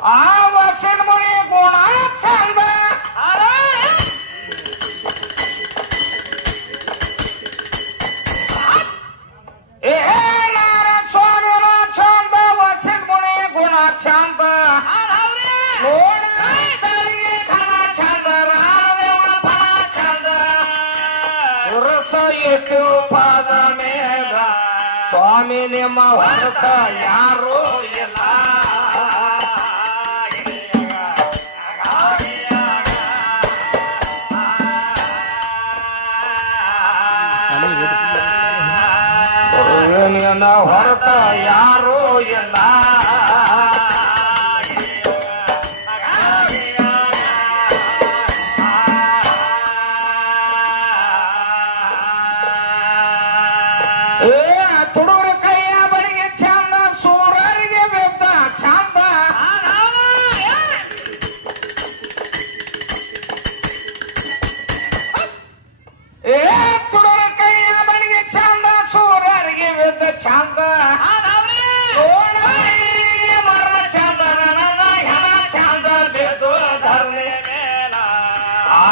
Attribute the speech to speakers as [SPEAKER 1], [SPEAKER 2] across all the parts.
[SPEAKER 1] আওয়াছেন মনে গোনা আচ্ছা ছালবা আরে! এ নারা স্বামী না ছালবা আওয়াছেন মনে গোনা ছালবা ಸ್ವಾಮಿ ನಿಮ್ಮ ಹೊರತ ಯಾರೋ ನಿನ್ನ ಹೊರತ ಯಾರೋ ಇಲ್ಲ. ಏ ತುಡುಗರ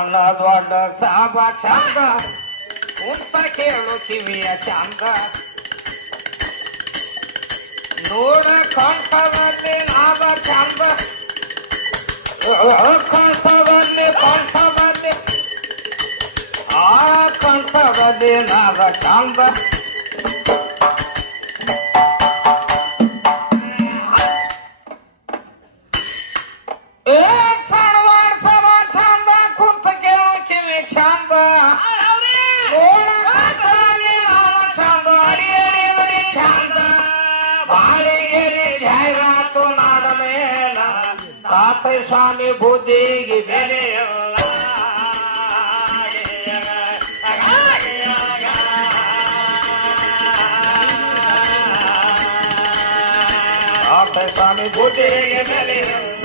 [SPEAKER 1] ಸಣ್ಣ ದೊಡ್ಡ ಸಭಾ ಚಂದ ಕುಂತ ಕೇಳು ಕಿವಿಯ ಚಂದ ನೋಡ ಕಂಠದಲ್ಲಿ ನಾದ ಚಂದ ಕಂಠದಲ್ಲಿ ಕಂಠದಲ್ಲಿ ಆ ಕಂಠದಲ್ಲಿ ನಾದ ಚಂದ ಏ स्वामी बुद्धि मेरे